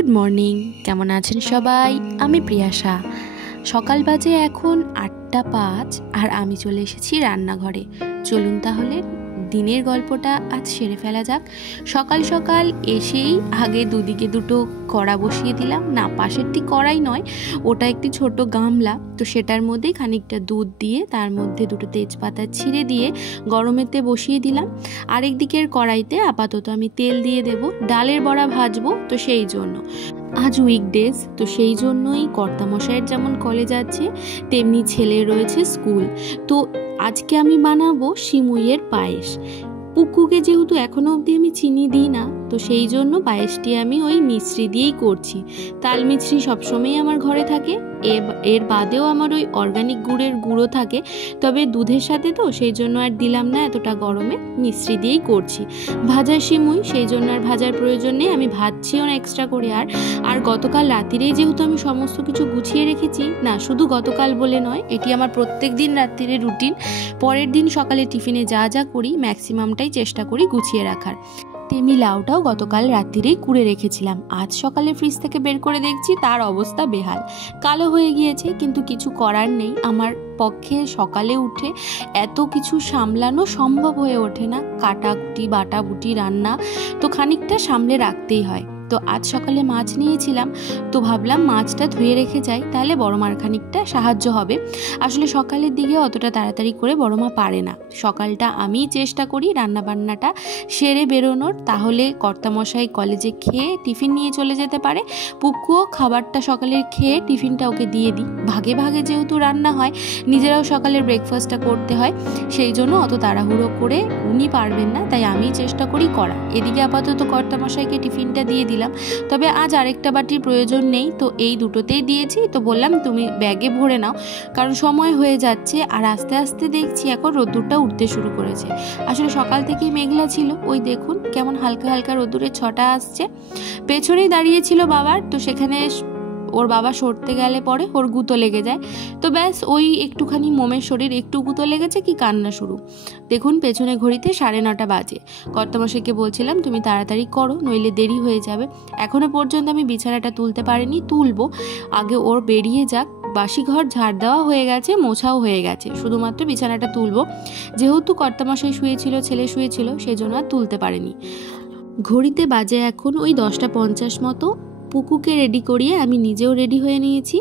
Good morning, কেমন আছেন সবাই? আমি প্রিয়াশা। সকাল বাজে এখন 8:05 আর আমি চলে এসেছি রান্নাঘরে। চলুন তাহলে দিনের গল্পটা আজ সেরে ফেলা যাক। সকাল সকাল এসেই আগে দুদিকে দুটো কড়া বসিয়ে দিলাম। না, পাশেরটি কড়াই নয়, ওটা একটি ছোট গামলা। তো সেটার মধ্যে খানিকটা দুধ দিয়ে তার মধ্যে দুটো তেজপাতা ছিঁড়ে দিয়ে গরমেতে বসিয়ে দিলাম। আরেক দিকের কড়াইতে আপাতত আমি তেল দিয়ে দেব, ডালের বড়া ভাজবো। তো সেই জন্য আজ উইকডেজ, তো সেই জন্যই কর্তামশাইয়ের যেমন কলেজ আছে তেমনি ছেলের রয়েছে স্কুল। তো আজকে আমি বানাবো সিমুইয়ের পায়েস। পুকুকে যেহেতু এখনো অবধি আমি চিনি দিই না, তো সেই জন্য পায়েসটি আমি ওই মিশ্রি দিয়েই করছি। তাল মিশ্রি সবসময়ই আমার ঘরে থাকে, এর বাদেও আমার ওই অর্গানিক গুড়ের গুঁড়ো থাকে, তবে দুধের সাথে তো সেই জন্য আর দিলাম না এতটা গরমে, মিশ্রি দিয়েই করছি। ভাজার সিমুই, সেই জন্য আর ভাজার প্রয়োজন নেই, আমি ভাজছিও না এক্সট্রা করে। আর গতকাল রাত্রিরেই যেহেতু আমি সমস্ত কিছু গুছিয়ে রেখেছি, না শুধু গতকাল বলে নয়, এটি আমার প্রত্যেক দিন রাত্রিরে রুটিন। পরের দিন সকালে টিফিনে যা যা করি ম্যাক্সিমামটাই চেষ্টা করি গুছিয়ে রাখার। তেমনি লাউটাও গতকাল রাত্রিরেই কুড়ে রেখেছিলাম, আজ সকালে ফ্রিজ থেকে বের করে দেখছি তার অবস্থা বেহাল, কালো হয়ে গিয়েছে। কিন্তু কিছু করার নেই, আমার পক্ষে সকালে উঠে এত কিছু সামলানো সম্ভব হয়ে ওঠে না। কাটাকুটি বাটাবুটি রান্না তো খানিকটা সামলে রাখতেই হয়। তো আজ সকালে মাছ নিয়েছিলাম, তো ভাবলাম মাছটা ধুয়ে রেখে যাই, তাহলে বড় মার খানিকটা সাহায্য হবে। আসলে সকালের দিকে অতটা তাড়াতাড়ি করে বড় মা পারে না, সকালটা আমিই চেষ্টা করি রান্নাবান্নাটা সেরে বেরোনোর, তাহলে কর্তামশাই কলেজে খেয়ে টিফিন নিয়ে চলে যেতে পারে। পুকুও খাবারটা সকালের খেয়ে টিফিনটা ওকে দিয়ে দিই। ভাগে ভাগে যেহেতু রান্না হয়, নিজেরাও সকালের ব্রেকফাস্টটা করতে হয়, সেই জন্য অত তাড়াহুড়ো করে উনি পারবেন না, তাই আমিই চেষ্টা করি করা। এদিকে আপাতত কর্তামশাইকে টিফিনটা দিয়ে দিলাম, তবে আজ আরেকটা বাটির প্রয়োজন নেই, তো এই দুটোতেই দিয়েছি। তো বললাম তুমি ব্যাগে ভরে নাও, কারণ সময় হয়ে যাচ্ছে। আর আস্তে আস্তে দেখছি এখন রোদ্দুরটা উঠতে শুরু করেছে। আসলে সকাল থেকেই মেঘলা ছিল, ওই দেখুন কেমন হালকা হালকা রোদ্দুরের ছটা আসছে। পেছনেই দাঁড়িয়েছিল বাবার, তো সেখানে ওর বাবা সরতে গেলে পরে ওর গুঁতো লেগে যায়, তো ব্যাস ওই একটুখানি মোমের শরীর, একটু গুঁতো লেগেছে কি কান্না শুরু। দেখুন পেছনে ঘড়িতে 9:30 বাজে। কর্তামশাইকে বলছিলাম তুমি তাড়াতাড়ি করো, নইলে দেরি হয়ে যাবে। এখনো পর্যন্ত আমি বিছানাটা তুলতে পারিনি, তুলবো, আগে ওর বেরিয়ে যাক। বাসি ঘর ঝাড় দেওয়া হয়ে গেছে, মোছাও হয়ে গেছে, শুধুমাত্র বিছানাটা তুলবো। যেহেতু কর্তামশাই শুয়েছিল, ছেলে শুয়েছিল, সেই জন্য আর তুলতে পারিনি। ঘড়িতে বাজে এখন ওই 10:50 মতো। পুকুকে রেডি করিয়ে আমি নিজেও রেডি হয়ে নিয়েছি।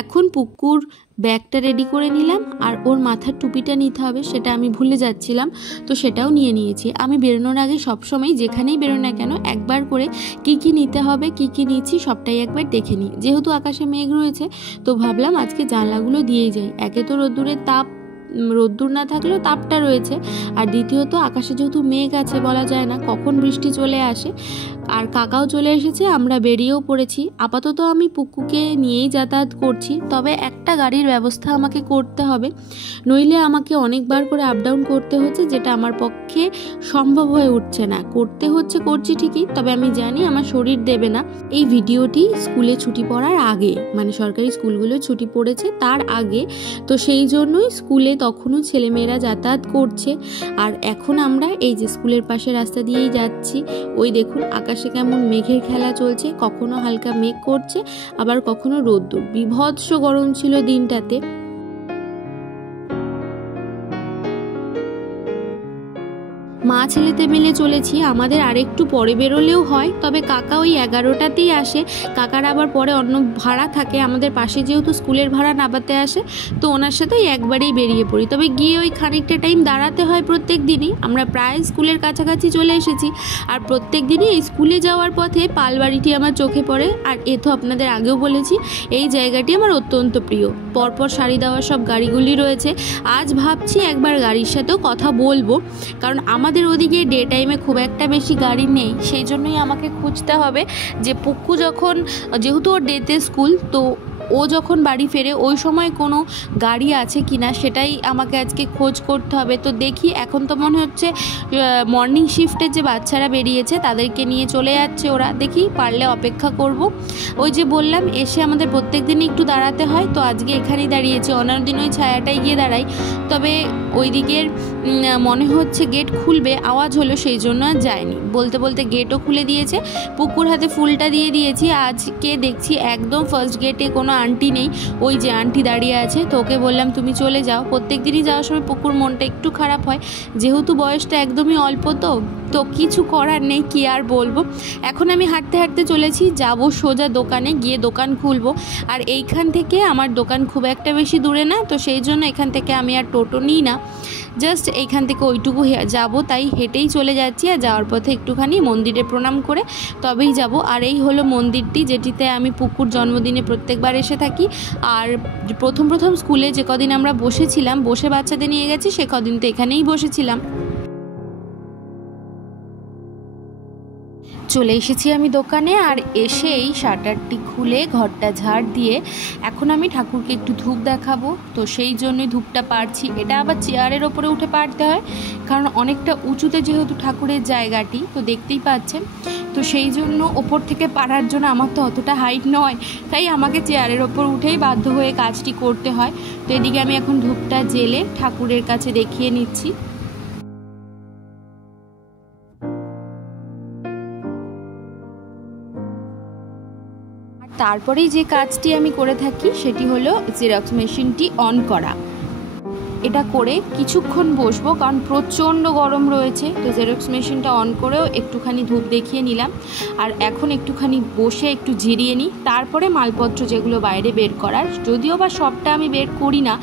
এখন পুকুর ব্যাগটা রেডি করে নিলাম, আর ওর মাথার টুপিটা নিতে হবে, সেটা আমি ভুলে যাচ্ছিলাম, তো সেটাও নিয়ে নিয়েছি। আমি বেরোনোর আগে সবসময় যেখানেই বেরোই না কেন একবার করে কি নিতে হবে, কি নিচ্ছি সবটাই একবার দেখে নিই। যেহেতু আকাশে মেঘ রয়েছে, তো ভাবলাম আজকে জানলাগুলো দিয়েই যাই। একে তো রোদ্দুরের তাপ, রোদ্দুর না থাকলেও তাপটা রয়েছে, আর দ্বিতীয়ত আকাশে যেহেতু মেঘ আছে, বলা যায় না কখন বৃষ্টি চলে আসে। আর কাকাও চলে এসেছে, আমরা বেরিয়েও পড়েছি। আপাতত আমি পুকুকে নিয়েই যাতায়াত করছি, তবে একটা গাড়ির ব্যবস্থা আমাকে করতে হবে, নইলে আমাকে অনেকবার করে আপ ডাউন করতে হচ্ছে, যেটা আমার পক্ষে সম্ভব হয়ে উঠছে না। করছি ঠিকই, তবে আমি জানি আমার শরীর দেবে না। এই ভিডিওটি স্কুলে ছুটি পড়ার আগে, মানে সরকারি স্কুলগুলো ছুটি পড়েছে তার আগে, তো সেই জন্যই স্কুলে তখনও ছেলেমেয়েরা যাতায়াত করছে। আর এখন আমরা এই যে স্কুলের পাশে রাস্তা দিয়েই যাচ্ছি। ওই দেখুন আকাশে কেমন মেঘের খেলা চলছে, কখনো হালকা মেঘ করছে, আবার কখনো রোদ্দুর। বিভৎস গরম ছিল দিনটাতে। মা ছেলেতে মিলে চলেছি। আমাদের আরেকটু পরে বেরোলেও হয়, তবে কাকা ওই 11টাতেই আসে। কাকার আবার পরে অন্য ভাড়া থাকে, আমাদের পাশে যেহেতু স্কুলের ভাড়া নামাতে আসে, তো ওনার সাথে একবারেই বেরিয়ে পড়ি। তবে গিয়ে ওই খানিকটা টাইম দাঁড়াতে হয় প্রত্যেক দিনই। আমরা প্রায় স্কুলের কাছাকাছি চলে এসেছি, আর প্রত্যেক দিনই এই স্কুলে যাওয়ার পথে পালবাড়িটি আমার চোখে পড়ে। আর এ তো আপনাদের আগেও বলেছি, এই জায়গাটি আমার অত্যন্ত প্রিয়। পরপর সারি দেওয়া সব গাড়িগুলি রয়েছে। আজ ভাবছি একবার গাড়ির সাথেও কথা বলবো, কারণ আমাদের ওদিকে ডে টাইমে খুব একটা বেশি গাড়ি নেই, সেই জন্যই আমাকে খুঁজতে হবে যে পুক্কু যেহেতু ওর ডেতে স্কুল, তো ও যখন বাড়ি ফেরে ওই সময় কোনো গাড়ি আছে কিনা সেটাই আমাকে আজকে খোঁজ করতে হবে। তো দেখি, এখন তো মনে হচ্ছে মর্নিং শিফটের যে বাচ্চারা বেরিয়েছে তাদেরকে নিয়ে চলে যাচ্ছে ওরা। দেখি, পারলে অপেক্ষা করব। ওই যে বললাম এসে আমাদের প্রত্যেক দিনই একটু দাঁড়াতে হয়, তো আজকে এখানেই দাঁড়িয়েছে। অন্যান্য দিন ওই ছায়াটাই গিয়ে দাঁড়াই, তবে ওই দিকের মনে হচ্ছে গেট খুলবে, আওয়াজ হলো, সেই জন্য আর যায়নি। বলতে বলতে গেটও খুলে দিয়েছে, পুকুর হাতে ফুলটা দিয়ে দিয়েছি। আজকে দেখছি একদম ফার্স্ট গেটে কোনো আন্টি নেই, ওই যে আন্টি দাঁড়িয়ে আছে। তো ওকে বললাম তুমি চলে যাও। প্রত্যেক দিনই যাওয়ার সময় পুকুর মনটা একটু খারাপ হয়, যেহেতু বয়সটা একদমই অল্প, তো কিছু করার নেই, কি আর বলবো। এখন আমি হাঁটতে হাঁটতে চলেছি, যাব সোজা দোকানে, গিয়ে দোকান খুলবো। আর এইখান থেকে আমার দোকান খুব একটা বেশি দূরে না, তো সেই জন্য এখান থেকে আমি আর টোটো নিই না, জাস্ট এইখান থেকে ওইটুকু যাব, তাই হেঁটেই চলে যাচ্ছি। আর যাওয়ার পথে একটুখানি মন্দিরে প্রণাম করে তবেই যাব। আর এই হলো মন্দিরটি, যেটিতে আমি পুকুর জন্মদিনে প্রত্যেকবার এসে থাকি। আর প্রথম স্কুলে যে কদিন আমরা বসেছিলাম, বসে বাচ্চাদের নিয়ে গেছি, সে কদিন তো এখানেই বসেছিলাম। চলে এসেছি আমি দোকানে, আর এসেই শাটারটি খুলে ঘরটা ঝাড় দিয়ে এখন আমি ঠাকুরকে একটু ধূপ দেখাবো। তো সেই জন্যই ধূপটা পারছি। এটা আবার চেয়ারের ওপরে উঠে পারতে হয়, কারণ অনেকটা উঁচুতে যেহেতু ঠাকুরের জায়গাটি, তো দেখতেই পাচ্ছেন। তো সেই জন্য ওপর থেকে পারার জন্য আমার তো অতটা হাইট নয়, তাই আমাকে চেয়ারের ওপর উঠেই বাধ্য হয়ে কাজটি করতে হয়। তো এদিকে আমি এখন ধূপটা জেলে ঠাকুরের কাছে দেখিয়ে নিচ্ছি। তারপরেই যে কাজটি আমি করে থাকি সেটি হলো জেরক্স মেশিনটি অন করা। এটা করে কিছুক্ষণ বসবো, কারণ প্রচণ্ড গরম রয়েছে। তো জেরক্স মেশিনটা অন করেও একটুখানি ধূপ দেখিয়ে নিলাম। আর এখন একটুখানি বসে একটু জিরিয়ে নিই, তারপরে মালপত্র যেগুলো বাইরে বের করার, যদিও বা সবটা আমি বের করি না,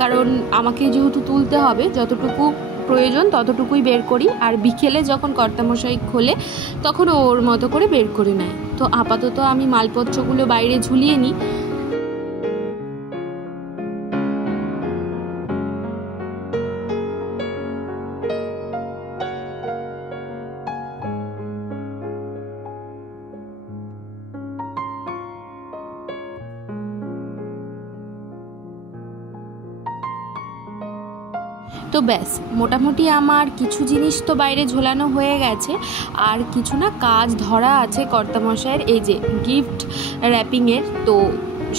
কারণ আমাকে যেহেতু তুলতে হবে, যতটুকু প্রয়োজন ততটুকুই বের করি। আর বিকেলে যখন কর্তামশাই খোলে তখন ওর মতো করে বের করে নেয়। তো আপাতত আমি মালপত্রগুলো বাইরে ঝুলিয়ে নিই। তো ব্যাস, মোটামুটি আমার কিছু জিনিস তো বাইরে ঝোলানো হয়ে গেছে, আর কিছু না কাজ ধরা আছে কর্তামশায়ের, এই যে গিফট র্যাপিংয়ের। তো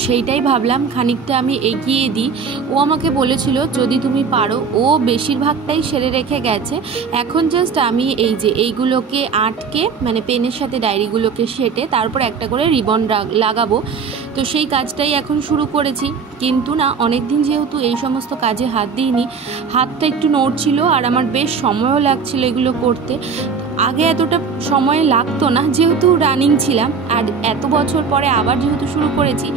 সেইটাই ভাবলাম খানিকটা আমি এগিয়ে দিই। ও আমাকে বলেছিল যদি তুমি পারো, ও বেশিরভাগটাই সেরে রেখে গেছে। এখন জাস্ট আমি এই যে এইগুলোকে আটকে, মানে পেনের সাথে ডায়েরিগুলোকে সেটে তারপর একটা করে রিবন লাগাবো। তো সেই কাজটাই এখন শুরু করেছি। কিন্তু না, অনেক দিন যেহেতু এই সমস্ত কাজে হাত দিইনি, হাতটা একটু নড়ছিল, আর আমার বেশ সময়ও লাগছিল এগুলো করতে। আগে এতটা সময় লাগতো না, যেহেতু রানিং ছিলাম। আর এত বছর পরে আবার যেহেতু শুরু করেছি,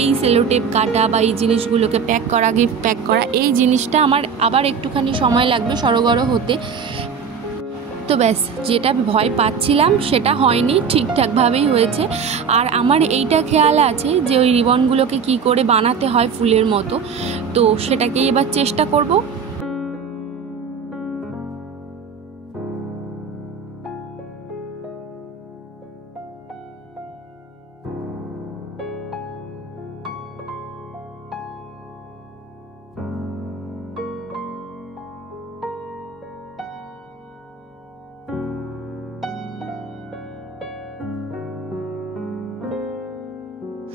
এই সেলোটেপ কাটা বা এই জিনিসগুলোকে প্যাক করা, গিফট প্যাক করা, এই জিনিসটা আমার আবার একটুখানি সময় লাগবে সড়গড় হতে। তো ব্যাস, যেটা ভয় পাচ্ছিলাম সেটা হয়নি, ঠিকঠাকভাবেই হয়েছে। আর আমার এইটা খেয়াল আছে যে ওই রিবনগুলোকে কি করে বানাতে হয় ফুলের মতো, তো সেটাকেই এবার চেষ্টা করব।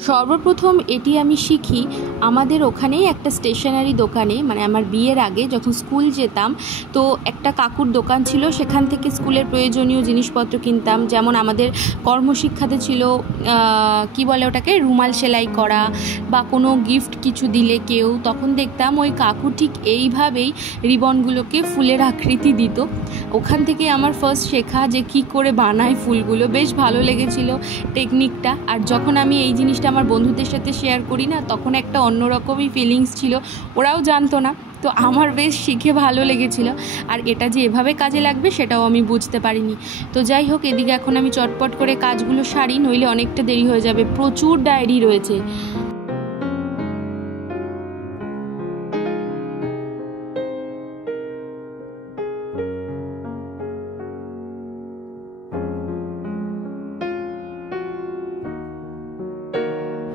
সর্বপ্রথম এটি আমি শিখি আমাদের ওখানেই একটা স্টেশনারি দোকানে, মানে আমার বিয়ের আগে যখন স্কুল যেতাম, তো একটা কাকুর দোকান ছিল, সেখান থেকে স্কুলের প্রয়োজনীয় জিনিসপত্র কিনতাম। যেমন আমাদের কর্মশিক্ষাতে ছিল কি বলে ওটাকে, রুমাল সেলাই করা, বা কোনো গিফট কিছু দিলে কেউ, তখন দেখতাম ওই কাকু ঠিক এইভাবেই রিবনগুলোকে ফুলের আকৃতি দিত। ওখান থেকে আমার ফার্স্ট শেখা যে কি করে বানায় ফুলগুলো, বেশ ভালো লেগেছিল টেকনিকটা। আর যখন আমি এই জিনিসটা আমার বন্ধুদের সাথে শেয়ার করি না, তখন একটা অন্যরকমই ফিলিংস ছিল, ওরাও জানতো না, তো আমার বেশ শিখে ভালো লেগেছিল। আর এটা যে এভাবে কাজে লাগবে সেটাও আমি বুঝতে পারিনি। তো যাই হোক, এদিকে এখন আমি চটপট করে কাজগুলো সারি, নইলে অনেকটা দেরি হয়ে যাবে, প্রচুর ডায়েরি রয়েছে।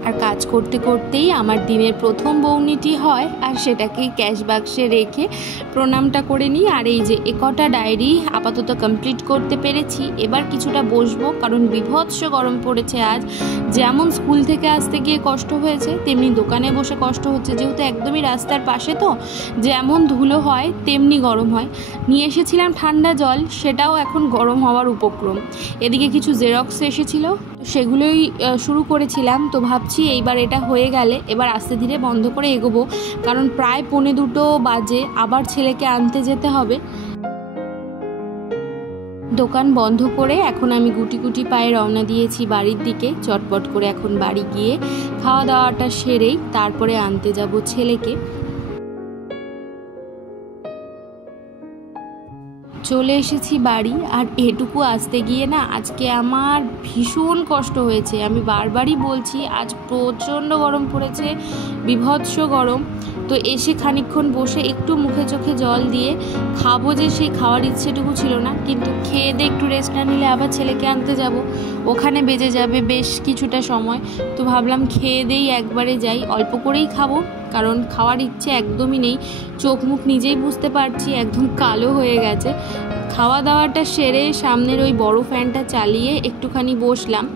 আর কাজ কাজ করতে করতেই আমার দিনের প্রথম বউনিটি হয়, আর সেটাকেই ক্যাশ বাক্সে রেখে প্রণামটা করে নিই। আর এই যে একটা ডায়েরি আপাতত কমপ্লিট করতে পেরেছি। এবার কিছুটা বসবো, কারণ বিভৎস গরম পড়েছে আজ। যেমন স্কুল থেকে আসতে গিয়ে কষ্ট হয়েছে, তেমনি দোকানে বসে কষ্ট হচ্ছে, যেহেতু একদমই রাস্তার পাশে, তো যেমন ধুলো হয় তেমনি গরম হয়। নিয়ে এসেছিলাম ঠান্ডা জল, সেটাও এখন গরম হওয়ার উপক্রম। এদিকে কিছু জেরক্স এসেছিল, সেগুলোই শুরু করেছিলাম। তো ভাবছি এইবার এটা হয়ে গেলে এবার আস্তে ধীরে বন্ধ করে এগোবো, কারণ প্রায় 1:45 বাজে, আবার ছেলেকে আনতে যেতে হবে। দোকান বন্ধ করে এখন আমি গুটি গুটি পায়ে রওনা দিয়েছি বাড়ির দিকে। চটপট করে এখন বাড়ি গিয়ে খাওয়া দাওয়াটা সেরেই তারপরে আনতে যাব ছেলেকে। চলে এসেছি বাড়ি, আর এটুকু আসতে গিয়ে না আজকে আমার ভীষণ কষ্ট হয়েছে। আমি বারবারই বলছি, আজ প্রচণ্ড গরম পড়েছে, বিভৎস গরম। তো এসে খানিকক্ষণ বসে একটু মুখে চোখে জল দিয়ে খাবো, যে সেই খাওয়ার ইচ্ছেটুকু ছিল না। কিন্তু খেয়ে দিয়ে একটু রেস্ট না নিলে আবার ছেলেকে আনতে যাব, ওখানে বেজে যাবে বেশ কিছুটা সময়। তো ভাবলাম খেয়ে দিয়েই একবারে যাই, অল্প করেই খাবো, কারণ খাওয়ার ইচ্ছে একদমই নেই। চোখ মুখ নিজেই বুঝতে পারছি একদম কালো হয়ে গেছে। খাওয়া দাওয়াটা সেরে সামনের ওই বড় ফ্যানটা চালিয়ে একটুখানি বসলাম।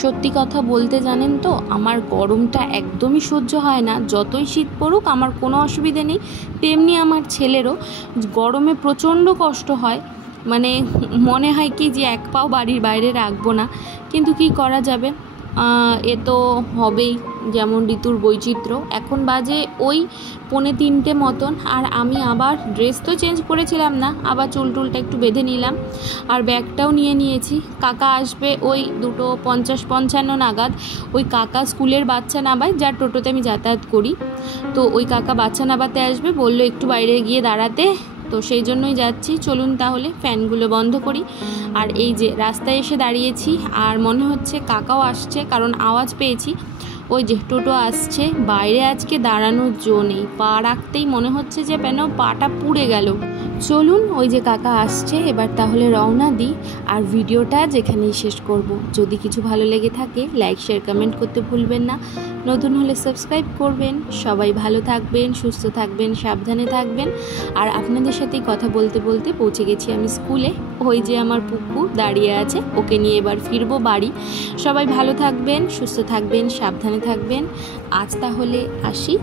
সত্যি কথা বলতে জানেন তো, আমার গরমটা একদমই সহ্য হয় না। যতই শীত পড়ুক আমার কোনো অসুবিধে নেই, তেমনি আমার ছেলেরও গরমে প্রচণ্ড কষ্ট হয়। মানে মনে হয় কি যে এক পাও বাড়ির বাইরে রাখবো না, কিন্তু কি করা যাবে, এ তো হবেই, যেমন ঋতুর বৈচিত্র্য। এখন বাজে ওই 2:45 মতন, আর আমি আবার ড্রেস তো চেঞ্জ করেছিলাম না, আবার চুল টুলটা একটু বেঁধে নিলাম, আর ব্যাগটাও নিয়ে নিয়েছি। কাকা আসবে ওই 2:50-55 নাগাদ। ওই কাকা স্কুলের বাচ্চা নামায়, যার টোটোতে আমি যাতায়াত করি। তো ওই কাকা বাচ্চা নামাতে আসবে, বললো একটু বাইরে গিয়ে দাঁড়াতে, তো সেই জন্যই যাচ্ছি। চলুন তাহলে ফ্যানগুলো বন্ধ করি। আর এই যে রাস্তায় এসে দাঁড়িয়েছি, আর মনে হচ্ছে কাকাও আসছে, কারণ আওয়াজ পেয়েছি। ওই যে টোটো আসছে। বাইরে আজকে দাঁড়ানোর জো নেই, পা রাখতেই মনে হচ্ছে যে যেন পাটা পুড়ে গেল। চলুন, ওই যে কাকা আসছে, এবার তাহলে রওনা দিই। আর ভিডিওটা যেখানেই শেষ করব। যদি কিছু ভালো লেগে থাকে লাইক শেয়ার কমেন্ট করতে ভুলবেন না, নতুন হলে সাবস্ক্রাইব করবেন। সবাই ভালো থাকবেন, সুস্থ থাকবেন, সাবধানে থাকবেন। আর আপনাদের সাথেই কথা বলতে বলতে পৌঁছে গেছি আমি স্কুলে। ওই যে আমার পুকু দাঁড়িয়ে আছে, ওকে নিয়ে এবার ফিরবো বাড়ি। সবাই ভালো থাকবেন, সুস্থ থাকবেন, সাবধানে থাকবেন। আজ তাহলে আসি।